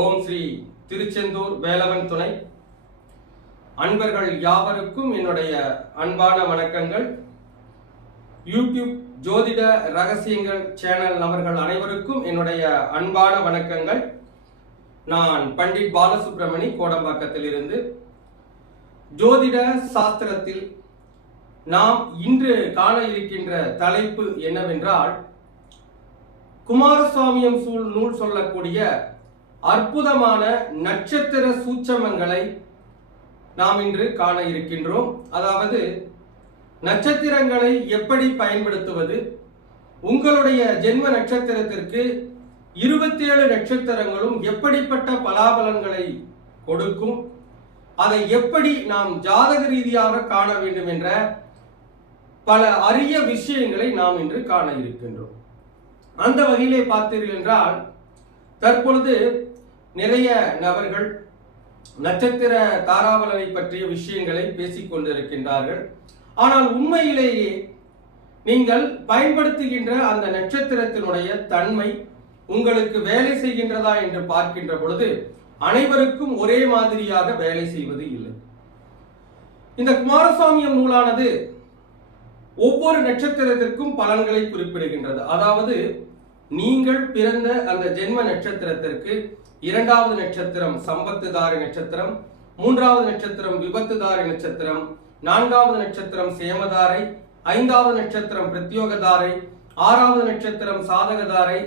ஓம் ஸ்ரீ திருச்செந்தூர் வேலவன் துணை. அன்பர்கள் யாவருக்கும் என்னுடைய அன்பான வணக்கங்கள். யூடியூப் ஜோதிட ரகசியங்கள் சேனல் நபர்கள் அனைவருக்கும் என்னுடைய அன்பான வணக்கங்கள். நான் பண்டிட் பாலசுப்ரமணி கோடம்பாக்கத்திலிருந்து. ஜோதிட சாஸ்திரத்தில் நாம் இன்று காண இருக்கின்ற தலைப்பு என்னவென்றால் குமாரசுவாமியம் சூழ் நூல் சொல்லக்கூடிய அற்புதமான நட்சத்திர சூட்சமங்களை நாம் இன்று காண இருக்கின்றோம். அதாவது நட்சத்திரங்களை எப்படி பயன்படுத்துவது? உங்களுடைய ஜென்ம நட்சத்திரத்திற்கு இருபத்தி ஏழு நட்சத்திரங்களும் எப்படிப்பட்ட பலாபலன்களை கொடுக்கும்? அதை எப்படி நாம் ஜாதக ரீதியாக காண வேண்டும் என்ற பல அரிய விஷயங்களை நாம் இன்று காண இருக்கின்றோம். அந்த வகையிலே பார்த்தீர்கள் என்றால் தற்பொழுது நிறைய நபர்கள் நட்சத்திர தாராபலனை பற்றிய விஷயங்களை பேசிக் கொண்டிருக்கின்றார்கள். ஆனால் உண்மையிலேயே நீங்கள் பயன்படுத்துகின்ற அந்த நட்சத்திரத்தினுடைய தன்மை உங்களுக்கு வேலை செய்கின்றதா என்று பார்க்கின்ற பொழுது அனைவருக்கும் ஒரே மாதிரியாக வேலை செய்வது இல்லை. இந்த குமாரசாமியம் நூலானது ஒவ்வொரு நட்சத்திரத்திற்கும் பலன்களை குறிப்பிடுகின்றது. அதாவது நீங்கள் பிறந்த அந்த ஜென்ம நட்சத்திரத்திற்கு இரண்டாவது நட்சத்திரம் சம்பத்துதாரி நட்சத்திரம் மூன்றாவது நட்சத்திரம் விபத்துதாரி நட்சத்திரம் நான்காவது நட்சத்திரம் சேமதாரை ஐந்தாவது நட்சத்திரம் பிரத்யோகதாரை ஆறாவது நட்சத்திரம் சாதகதாரை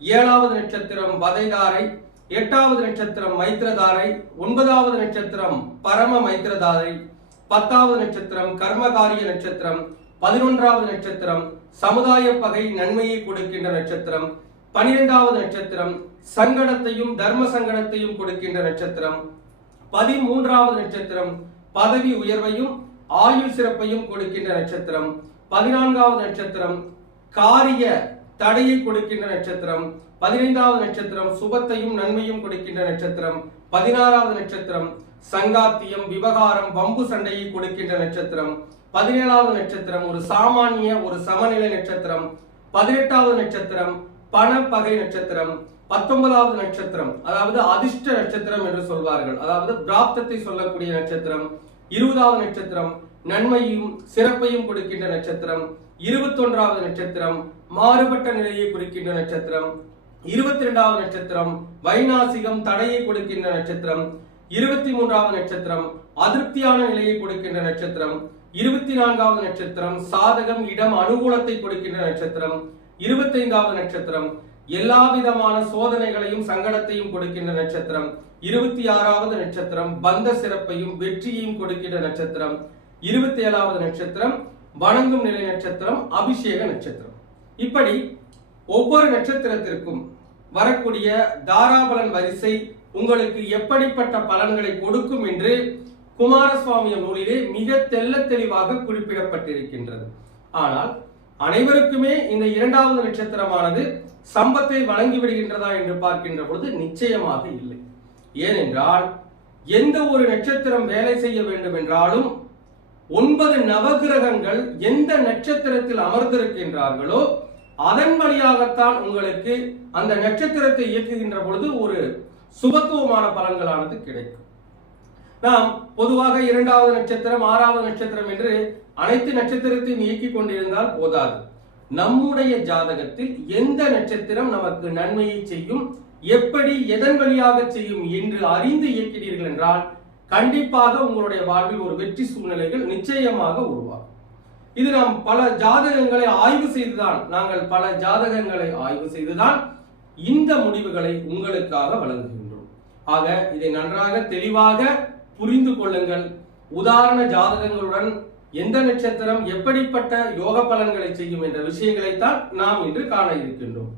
ஏழாவது நட்சத்திரம் வதைதாரை எட்டாவது நட்சத்திரம் மைத்திரதாரை ஒன்பதாவது நட்சத்திரம் பரம மைத்திரதாரை பத்தாவது நட்சத்திரம் கர்மகாரிய நட்சத்திரம் பதினொன்றாவது நட்சத்திரம் சமுதாய பகை நன்மையை கொடுக்கின்ற நட்சத்திரம் பனிரெண்டாவது நட்சத்திரம் சங்கடத்தையும் தர்ம சங்கடத்தையும் கொடுக்கின்ற நட்சத்திரம். பதிமூன்றாவது நட்சத்திரம் பதவி உயர்வையும் ஆயுள் சிறப்பையும் கொடுக்கின்ற நட்சத்திரம். பதினான்காவது நட்சத்திரம் காரிய தடையை கொடுக்கின்ற நட்சத்திரம். பதினைந்தாவது நட்சத்திரம் சுபத்தையும் நன்மையும் கொடுக்கின்ற நட்சத்திரம். பதினாறாவது நட்சத்திரம் சங்காத்தியம் விவகாரம் பம்பு சண்டையை கொடுக்கின்ற நட்சத்திரம். பதினேழாவது நட்சத்திரம் ஒரு சாமானிய ஒரு சமநிலை நட்சத்திரம். பதினெட்டாவது நட்சத்திரம் பணப்பகை நட்சத்திரம் பத்தொன்பதாவது நட்சத்திரம் அதாவது அதிர்ஷ்ட நட்சத்திரம் என்று சொல்வார்கள். அதாவது பிராப்தத்தை சொல்லக்கூடிய நட்சத்திரம் இருபதாவது நட்சத்திரம் நன்மையும் சிறப்பையும் கொடுக்கின்ற நட்சத்திரம் இருபத்தொன்றாவது நட்சத்திரம் மாறுபட்ட நிலையை குறிக்கின்ற நட்சத்திரம் இருபத்தி இரண்டாவது நட்சத்திரம் வைநாசிகம் தடையை கொடுக்கின்ற நட்சத்திரம் இருபத்தி மூன்றாவது நட்சத்திரம் அதிருப்தியான நிலையை கொடுக்கின்ற நட்சத்திரம் இருபத்தி நான்காவது நட்சத்திரம் சாதகம் இடம் அனுகூலத்தை கொடுக்கின்ற நட்சத்திரம் இருபத்தைந்தாவது நட்சத்திரம். எல்லா விதமான சோதனைகளையும் சங்கடத்தையும் கொடுக்கின்ற நட்சத்திரம். இருபத்தி ஆறாவது நட்சத்திரம் பந்த சிறப்பையும் வெற்றியையும் கொடுக்கின்ற நட்சத்திரம். இருபத்தி ஏழாவது நட்சத்திரம் வணங்கும் நிலை நட்சத்திரம் அபிஷேக நட்சத்திரம். இப்படி ஒவ்வொரு நட்சத்திரத்திற்கும் வரக்கூடிய தாராபலன் வரிசை உங்களுக்கு எப்படிப்பட்ட பலன்களை கொடுக்கும் என்று குமாரசுவாமிய நூலிலே மிக தெல்ல தெளிவாக குறிப்பிடப்பட்டிருக்கின்றது. ஆனால் அனைவருக்குமே இந்த இரண்டாவது நட்சத்திரமானது சம்பத்தை வழங்கி விடுகின்றதா என்று பார்க்கின்ற பொழுது நிச்சயமாக இல்லை. ஏனென்றால் எந்த ஒரு நட்சத்திரம் வேலை செய்ய வேண்டும் என்றாலும் ஒன்பது நவகிரகங்கள் எந்த நட்சத்திரத்தில் அமர்ந்திருக்கின்றார்களோ அதன் வழியாகத்தான் உங்களுக்கு அந்த நட்சத்திரத்தை இயக்குகின்ற பொழுது ஒரு சுபத்துவமான பலன்களானது கிடைக்கும். நாம் பொதுவாக இரண்டாவது நட்சத்திரம் ஆறாவது நட்சத்திரம் என்று அனைத்து நட்சத்திரத்தையும் இயக்கிக் கொண்டிருந்தால் போதாது. நம்முடைய ஜாதகத்தில் எந்த நட்சத்திரம் நமக்கு நன்மையை செய்யும் எப்படி எதன் வழியாக செய்யும் என்று அறிந்து இயக்கினீர்கள் என்றால் கண்டிப்பாக உங்களுடைய வாழ்வில் ஒரு வெற்றி சூழ்நிலைகள் நிச்சயமாக உருவாகும். இது நாம் பல ஜாதகங்களை ஆய்வு செய்துதான் நாங்கள் பல ஜாதகங்களை ஆய்வு செய்துதான் இந்த முடிவுகளை உங்களுக்காக வழங்குகின்றோம். ஆக இதை நன்றாக தெளிவாக புரிந்து கொள்ளுங்கள். உதாரண ஜாதகங்களுடன் எந்த நட்சத்திரம் எப்படிப்பட்ட யோக பலன்களை செய்யும் என்ற விஷயங்களைத்தான் நாம் இன்று காண இருக்கின்றோம்.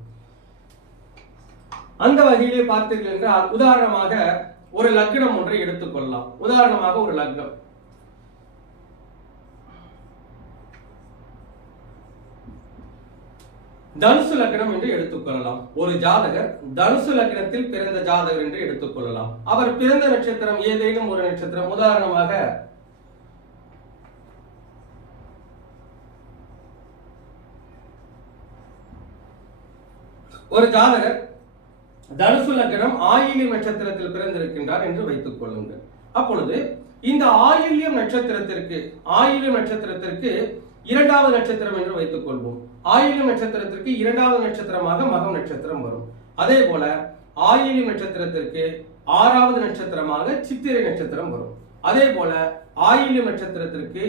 அந்த வகையிலே பார்த்தீர்கள் என்றால் உதாரணமாக ஒரு லக்னம் ஒன்றை எடுத்துக்கொள்ளலாம் உதாரணமாக ஒரு லக்னம். தனுசு லக்னம் என்று எடுத்துக்கொள்ளலாம் ஒரு ஜாதகர் தனுசு லக்னத்தில் பிறந்த ஜாதகர் என்று எடுத்துக்கொள்ளலாம் அவர் பிறந்த நட்சத்திரம் ஏதேனும் ஒரு நட்சத்திரம். உதாரணமாக ஒரு ஜாதகர் தனுசு லக்னம் ஆயிலியம் நட்சத்திரத்தில் பிறந்திருக்கின்றார் என்று வைத்துக் கொள்ளுங்கள். அப்பொழுது இந்த ஆயில்யம் நட்சத்திரத்திற்கு ஆயில்யம் நட்சத்திரத்திற்கு இரண்டாவது நட்சத்திரம் என்று வைத்துக் கொள்வோம். ஆயில்யம் நட்சத்திரத்திற்கு இரண்டாவது நட்சத்திரமாக மகம் நட்சத்திரம் வரும். அதே போல ஆயில்யம் நட்சத்திரத்திற்கு ஆறாவது நட்சத்திரமாக சித்திரை நட்சத்திரம் வரும். அதே போல ஆயுளி நட்சத்திரத்திற்கு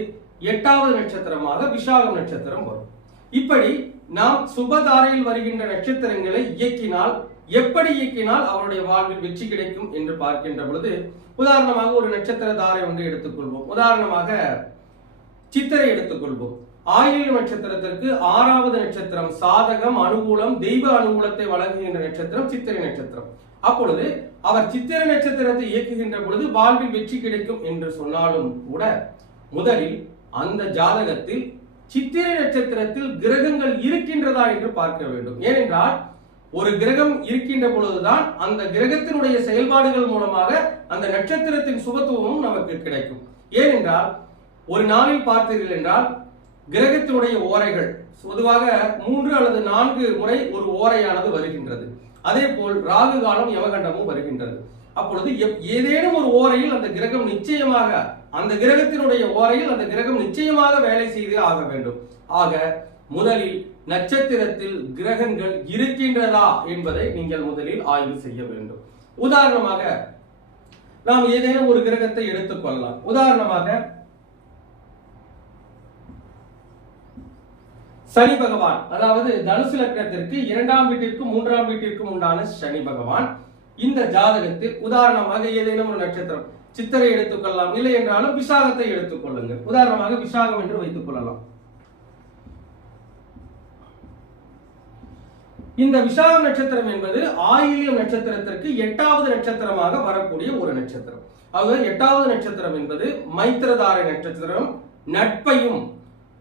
எட்டாவது நட்சத்திரமாக விசாகம் நட்சத்திரம் வரும். இப்படி நாம் சுபதாரையில் வருகின்ற நட்சத்திரங்களை இயக்கினால் எப்படி இயக்கினால் அவருடைய வாழ்வில் வெற்றி கிடைக்கும் என்று பார்க்கின்ற பொழுது உதாரணமாக ஒரு நட்சத்திர தாரை ஒன்று எடுத்துக்கொள்வோம் உதாரணமாக சித்திரை எடுத்துக்கொள்வோம். ஆயுள் நட்சத்திரத்திற்கு ஆறாவது நட்சத்திரம் சாதகம் அனுகூலம் தெய்வ அனுகூலத்தை வழங்குகின்ற நட்சத்திரம் சித்திரை நட்சத்திரம். அப்பொழுது அவர் சித்திரை நட்சத்திரத்தை இயக்குகின்ற பொழுது வாழ்வில் வெற்றி கிடைக்கும் என்று சொன்னாலும் கூட முதலில் அந்த ஜாதகத்தில் சித்திரை நட்சத்திரத்தில் கிரகங்கள் இருக்கின்றதா என்று பார்க்க வேண்டும். ஏனென்றால் ஒரு கிரகம் இருக்கின்ற பொழுதுதான் அந்த கிரகத்தினுடைய செயல்பாடுகள் மூலமாக அந்த நட்சத்திரத்தின் சுபத்துவமும் நமக்கு கிடைக்கும். ஏனென்றால் ஒரு நாளில் பார்த்தீர்கள் என்றால் கிரகத்தினுடைய ஓரைகள் பொதுவாக மூன்று அல்லது நான்கு முறை ஒரு ஓரையானது வருகின்றது. அதே போல் ராகு காலம் யமகண்டமும் வருகின்றது. அப்பொழுது எப்- ஏதேனும் ஒரு ஓரையில் அந்த கிரகம் நிச்சயமாக அந்த கிரகத்தினுடைய ஓரையில் அந்த கிரகம் நிச்சயமாக வேலை செய்து ஆக வேண்டும். ஆக முதலில் நட்சத்திரத்தில் கிரகங்கள் இருக்கின்றதா என்பதை நீங்கள் முதலில் ஆய்வு செய்ய வேண்டும். உதாரணமாக நாம் ஏதேனும் ஒரு கிரகத்தை எடுத்துக்கொள்ளலாம் உதாரணமாக சனி பகவான் அதாவது தனுசு லக்னத்திற்கு இரண்டாம் வீட்டிற்கும் மூன்றாம் வீட்டிற்கும் உண்டான சனி பகவான். இந்த ஜாதகத்தில் உதாரணமாக ஏதேனும் ஒரு நட்சத்திரம் சித்திரை எடுத்துக்கொள்ளலாம் இல்லை என்றாலும் விசாகத்தை எடுத்துக்கொள்ளுங்கள் உதாரணமாக விசாகம் என்று வைத்துக் கொள்ளலாம். இந்த விசாக நட்சத்திரம் என்பது ஆயிலியம் நட்சத்திரத்திற்கு எட்டாவது நட்சத்திரமாக வரக்கூடிய ஒரு நட்சத்திரம். அதாவது எட்டாவது நட்சத்திரம் என்பது மைத்திரதார நட்சத்திரம். நட்பையும்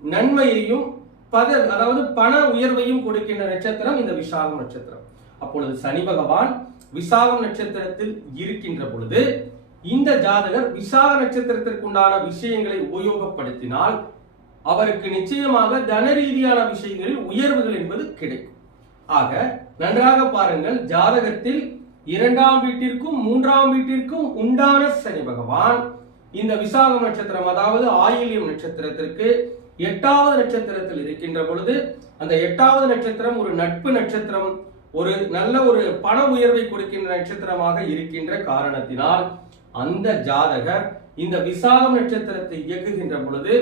நன்மையையும் பத அதாவது பண உயர்வையும் கொடுக்கின்ற நட்சத்திரம் இந்த விசாகம் நட்சத்திரம். அப்பொழுது சனி பகவான் விசாகம் நட்சத்திரத்தில் இருக்கின்ற பொழுது இந்த ஜாதகர் விசாக நட்சத்திரத்திற்கு உண்டான விஷயங்களை உபயோகப்படுத்தினால் அவருக்கு நிச்சயமாக தன ரீதியான விஷயங்களில் உயர்வுகள் என்பது கிடைக்கும். ஆக நன்றாக பாருங்கள் ஜாதகத்தில் இரண்டாம் வீட்டிற்கும் மூன்றாம் வீட்டிற்கும் உண்டான சனி பகவான் இந்த விசாகம் நட்சத்திரம் அதாவது ஆயில்யம் நட்சத்திரத்திற்கு எட்டாவது நட்சத்திரத்தில் இருக்கின்ற பொழுது அந்த எட்டாவது நட்சத்திரம் ஒரு நட்பு நட்சத்திரம் ஒரு நல்ல ஒரு பண உயர்வை கொடுக்கின்ற நட்சத்திரமாக இருக்கின்ற காரணத்தினால் அந்த ஜாதகர் இந்த விசாகம் நட்சத்திரத்தை இயக்குகின்ற பொழுது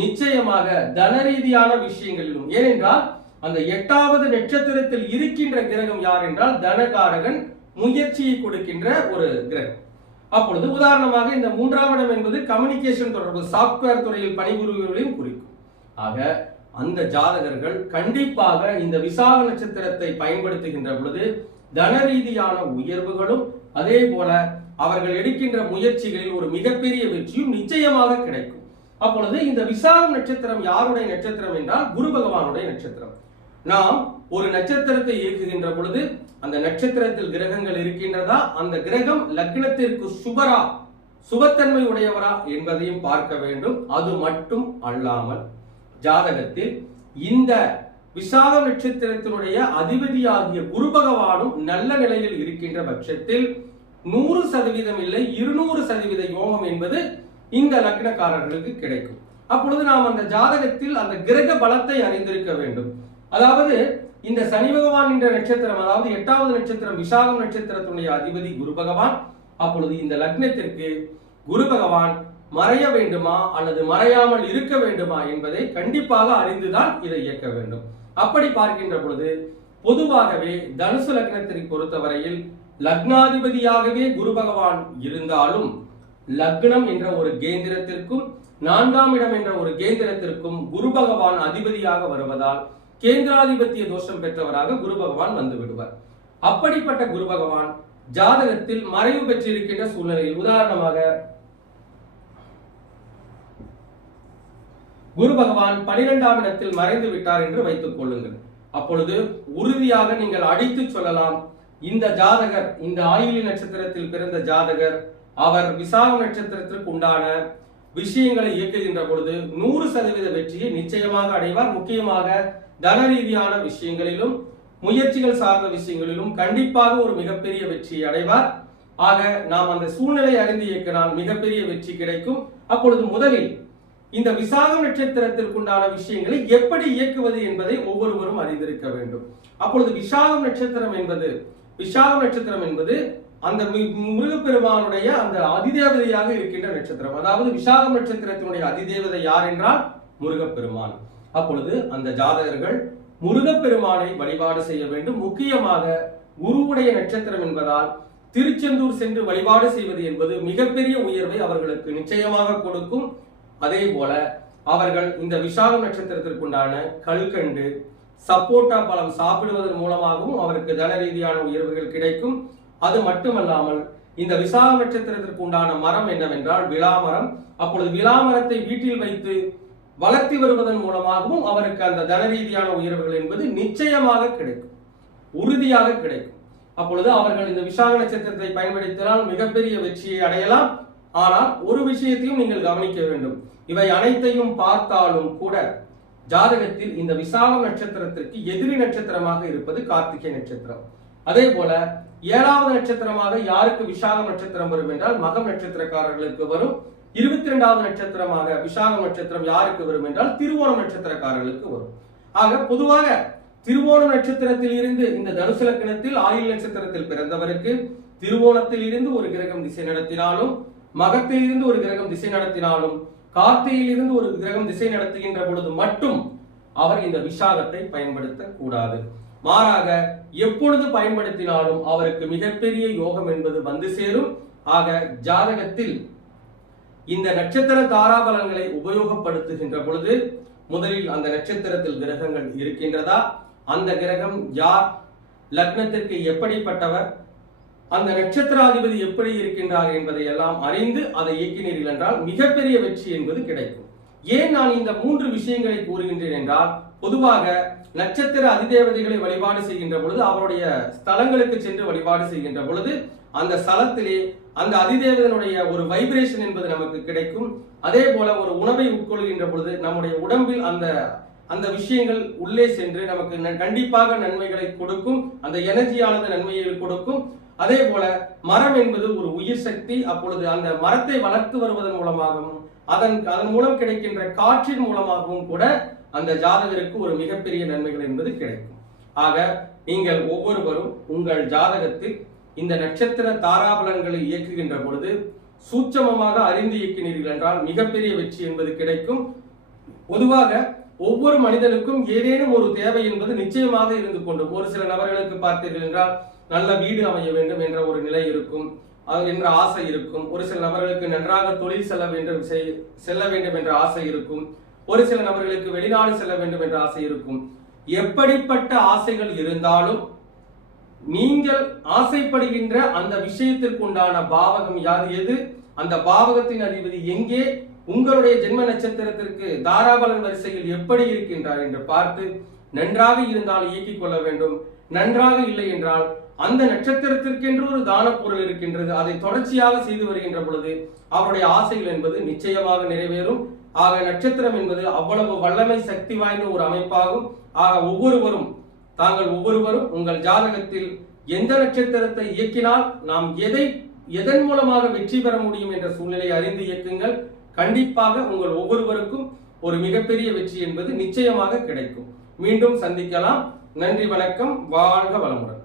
நிச்சயமாக தன ரீதியான விஷயங்களிலும் ஏனென்றால் அந்த எட்டாவது நட்சத்திரத்தில் இருக்கின்ற கிரகம் யார் என்றால் தனகாரகன் முயற்சியை கொடுக்கின்ற ஒரு கிரகம். அப்பொழுது உதாரணமாக இந்த மூன்றாம் இடம் என்பது கம்யூனிகேஷன் தொடர்பு சாப்ட்வேர் துறையில் பணிபுரிபவர்களையும் குறிக்கும். ஆக அந்த ஜாதகர்கள் கண்டிப்பாக இந்த விசாக நட்சத்திரத்தை பயன்படுத்துகின்ற பொழுது தன ரீதியான உயர்வுகளும் அதே போல அவர்கள் எடுக்கின்ற முயற்சிகளில் ஒரு மிகப்பெரிய வெற்றியும் நிச்சயமாக கிடைக்கும். அப்பொழுது இந்த விசாகம் நட்சத்திரம் யாருடைய நட்சத்திரம் என்றால் குரு பகவானுடைய நட்சத்திரம். நாம் ஒரு நட்சத்திரத்தை இயக்குகின்ற பொழுது அந்த நட்சத்திரத்தில் கிரகங்கள் இருக்கின்றதா? அந்த கிரகம் லக்னத்திற்கு சுபரா சுபத்தன்மை உடையவரா என்பதையும் பார்க்க வேண்டும். அது மட்டும் அல்லாமல் ஜாதகத்தில் இந்த விசாக நட்சத்திரத்தினுடைய அதிபதியாகிய குரு பகவானும் நல்ல நிலையில் இருக்கின்ற பட்சத்தில் நூறு சதவீதம் இல்லை இருநூறு சதவீத யோகம் என்பது இந்த லக்னக்காரர்களுக்கு கிடைக்கும். அப்பொழுது நாம் அந்த ஜாதகத்தில் அந்த கிரக பலத்தை அறிந்திருக்க வேண்டும். அதாவது இந்த சனி பகவான் என்ற நட்சத்திரம் அதாவது எட்டாவது நட்சத்திரம் விசாகம் நட்சத்திரத்தினுடைய அதிபதி குரு பகவான் அப்பொழுது இந்த லக்னத்திற்கு குரு பகவான் மறைய வேண்டுமா அல்லது மறையாமல் இருக்க வேண்டுமா என்பதை கண்டிப்பாக அறிந்துதான் இதை இயக்க வேண்டும். அப்படி பார்க்கின்ற பொழுது பொதுவாகவே தனுசு லக்னத்தை பொறுத்தவரையில் லக்னாதிபதியாகவே குரு பகவான் இருந்தாலும் லக்னம் என்ற ஒரு கேந்திரத்திற்கும் நான்காம் இடம் என்ற ஒரு கேந்திரத்திற்கும் குரு பகவான் அதிபதியாக வருவதால் கேந்திராதிபத்திய தோஷம் பெற்றவராக குரு பகவான் வந்து விடுவார். அப்படிப்பட்ட குரு பகவான் ஜாதகத்தில் மறைவு பெற்றிருக்கின்ற சூழ்நிலையில் உதாரணமாக குரு பகவான் பனிரெண்டாம் இடத்தில் மறைந்து விட்டார் என்று வைத்துக் கொள்ளுங்கள். அப்பொழுது உறுதியாக நீங்கள் அடித்து சொல்லலாம். இந்த ஜாதகர் இந்த ஆயுளி நட்சத்திரத்தில் பிறந்த ஜாதகர் அவர் விசாக நட்சத்திரத்திற்கு உண்டான விஷயங்களை இயக்குகின்ற பொழுது நூறு சதவீத வெற்றியை நிச்சயமாக அடைவார். முக்கியமாக தன ரீதியான விஷயங்களிலும் முயற்சிகள் சார்ந்த விஷயங்களிலும் கண்டிப்பாக ஒரு மிகப்பெரிய வெற்றியை அடைவார். ஆக நாம் அந்த சூழ்நிலை அறிந்து இயக்கினால் மிகப்பெரிய வெற்றி கிடைக்கும். அப்பொழுது முதலில் இந்த விசாகம் நட்சத்திரத்திற்குண்டான விஷயங்களை எப்படி இயக்குவது என்பதை ஒவ்வொருவரும் அறிந்திருக்க வேண்டும். அப்பொழுது விசாகம் நட்சத்திரம் என்பது விசாகம் நட்சத்திரம் என்பது அந்த முருகப்பெருமானுடைய அந்த அதிதேவதையாக இருக்கின்ற நட்சத்திரம். அதாவது விசாகம் நட்சத்திரத்தினுடைய அதிதேவதை யார் என்றால் முருகப்பெருமான். அப்பொழுது அந்த ஜாதகர்கள் முருகப்பெருமானை வழிபாடு செய்ய வேண்டும். முக்கியமாக குருவுடைய நட்சத்திரம் என்பதால் திருச்செந்தூர் சென்று வழிபாடு செய்வது என்பது மிகப்பெரிய உயர்வை அவர்களுக்கு நிச்சயமாக கொடுக்கும். அதே போல அவர்கள் இந்த விசாகம் நட்சத்திரத்திற்குண்டான கல்கண்டு சப்போட்டா பழம் சாப்பிடுவதன் மூலமாகவும் அவருக்கு தன ரீதியான உயர்வுகள் கிடைக்கும். அது மட்டுமல்லாமல் இந்த விசாக நட்சத்திரத்திற்கு உண்டான மரம் என்னவென்றால் விளாமரம் அப்பொழுது விளாமரத்தை வீட்டில் வைத்து வளர்த்தி வருவதன் மூலமாகவும் அவருக்கு அந்த தன ரீதியான உயர்வுகள் என்பது நிச்சயமாக கிடைக்கும். உறுதியாக கிடைக்கும். அப்பொழுது அவர்கள் இந்த விசாக நட்சத்திரத்தை பயன்படுத்தினால் மிகப்பெரிய வெற்றியை அடையலாம். ஆனால் ஒரு விஷயத்தையும் நீங்கள் கவனிக்க வேண்டும். இவை அனைத்தையும் பார்த்தாலும் கூட ஜாதகத்தில் இந்த விசாக நட்சத்திரத்திற்கு எதிரி நட்சத்திரமாக இருப்பது கார்த்திகை நட்சத்திரம். அதே போல ஏழாவது நட்சத்திரமாக யாருக்கு விசாகம் நட்சத்திரம் வரும் என்றால் மகம் நட்சத்திரக்காரர்களுக்கு வரும். இருபத்தி இரண்டாவது நட்சத்திரமாக விசாகம் நட்சத்திரம் யாருக்கு வரும் என்றால் திருவோணம் நட்சத்திரக்காரர்களுக்கு வரும். ஆக பொதுவாக திருவோணம் நட்சத்திரத்தில் இருந்து இந்த தனுசு லக்கணத்தில் ஆயுள் நட்சத்திரத்தில் பிறந்தவருக்கு திருவோணத்தில் இருந்து ஒரு கிரகம் திசை நடத்தினாலும் மகத்தில் இருந்து ஒரு கிரகம் திசை நடத்தினாலும் கார்த்திகையிலிருந்து ஒரு கிரகம் திசை நடத்துகின்ற பொழுது மட்டும் அவர் இந்த விஷாகத்தை பயன்படுத்த கூடாது மாறாக எப்பொழுது பயன்படுத்தினாலும் அவருக்கு மிகப்பெரிய யோகம் என்பது வந்து சேரும். ஆக ஜாதகத்தில் இந்த நட்சத்திர தாராபலன்களை உபயோகப்படுத்துகின்ற பொழுது முதலில் அந்த நட்சத்திரத்தில் கிரகங்கள் இருக்கின்றதா? அந்த கிரகம் யார்? லக்னத்திற்கு எப்படிப்பட்டவர்? அந்த நட்சத்திராதிபதி எப்படி இருக்கின்றார் என்பதை எல்லாம் அறிந்து அதை இயக்கினீர்கள் என்றால் மிகப்பெரிய வெற்றி என்பது கிடைக்கும். ஏன் நான் இந்த மூன்று விஷயங்களை கூறுகின்றேன் என்றால் பொதுவாக நட்சத்திர அதிதேவதைகளை வழிபாடு செய்கின்ற பொழுது அவருடைய ஸ்தலங்களுக்கு சென்று வழிபாடு செய்கின்ற பொழுது அந்த ஸ்தலத்திலே அந்த அதிதேவதனுடைய ஒரு வைப்ரேஷன் என்பது நமக்கு கிடைக்கும். அதே போல ஒரு உணவை உட்கொள்கின்ற பொழுது நம்முடைய உடம்பில் அந்த அந்த விஷயங்கள் உள்ளே சென்று நமக்கு ந- கண்டிப்பாக நன்மைகளை கொடுக்கும். அந்த எனர்ஜியானது நன்மையை கொடுக்கும். அதே போல மரம் என்பது ஒரு உயிர் சக்தி. அப்பொழுது அந்த மரத்தை வளர்த்து வருவதன் மூலமாகவும் அதன் அதன் மூலம் கிடைக்கின்ற காற்றின் மூலமாகவும் கூட அந்த ஜாதகருக்கு ஒரு மிகப்பெரிய நன்மைகள் என்பது கிடைக்கும். ஆக நீங்கள் ஒவ்வொருவரும் உங்கள் ஜாதகத்தில் இந்த நட்சத்திர தாராபலன்களை இயக்குகின்ற பொழுது சூட்சமமாக அறிந்து இயக்கினீர்கள் என்றால் மிகப்பெரிய வெற்றி என்பது கிடைக்கும். பொதுவாக ஒவ்வொரு மனிதனுக்கும் ஏதேனும் ஒரு தேவை என்பது நிச்சயமாக இருந்து கொண்டும் ஒரு சில நபர்களுக்கு பார்த்தீர்கள் என்றால் நல்ல வீடு அமைய வேண்டும் என்ற ஒரு நிலை இருக்கும். அது என்ற ஆசை இருக்கும். ஒரு சில நபர்களுக்கு நன்றாக தொழில் செல்ல வேண்டும் செல்ல வேண்டும் என்ற ஆசை இருக்கும். ஒரு சில நபர்களுக்கு வெளிநாடு செல்ல வேண்டும் என்ற ஆசை இருக்கும். எப்படிப்பட்ட ஆசைகள் இருந்தாலும் நீங்கள் ஆசைப்படுகின்ற அந்த விஷயத்திற்கு உண்டான பாவகம் யாது எது? அந்த பாவகத்தின் அதிபதி எங்கே? உங்களுடைய ஜென்ம நட்சத்திரத்திற்கு தாராபலன் வரிசையில் எப்படி இருக்கின்றார் என்று பார்த்து நன்றாக இருந்தால் இயக்கிக் கொள்ள வேண்டும். நன்றாக இல்லை என்றால் அந்த நட்சத்திரத்திற்கென்று ஒரு தான பொருள் இருக்கின்றது அதை தொடர்ச்சியாக செய்து வருகின்ற பொழுது அவருடைய ஆசைகள் என்பது நிச்சயமாக நிறைவேறும். ஆக நட்சத்திரம் என்பது அவ்வளவு வல்லமை சக்தி வாய்ந்த ஒரு அமைப்பாகும். ஆக ஒவ்வொருவரும் தாங்கள் ஒவ்வொருவரும் உங்கள் ஜாதகத்தில் எந்த நட்சத்திரத்தை இயக்கினால் நாம் எதை எதன் மூலமாக வெற்றி பெற முடியும் என்ற சூழ்நிலையை அறிந்து இயக்குங்கள். கண்டிப்பாக உங்கள் ஒவ்வொருவருக்கும் ஒரு மிகப்பெரிய வெற்றி என்பது நிச்சயமாக கிடைக்கும். மீண்டும் சந்திக்கலாம். நன்றி வணக்கம். வாழ்க வளமுடன்.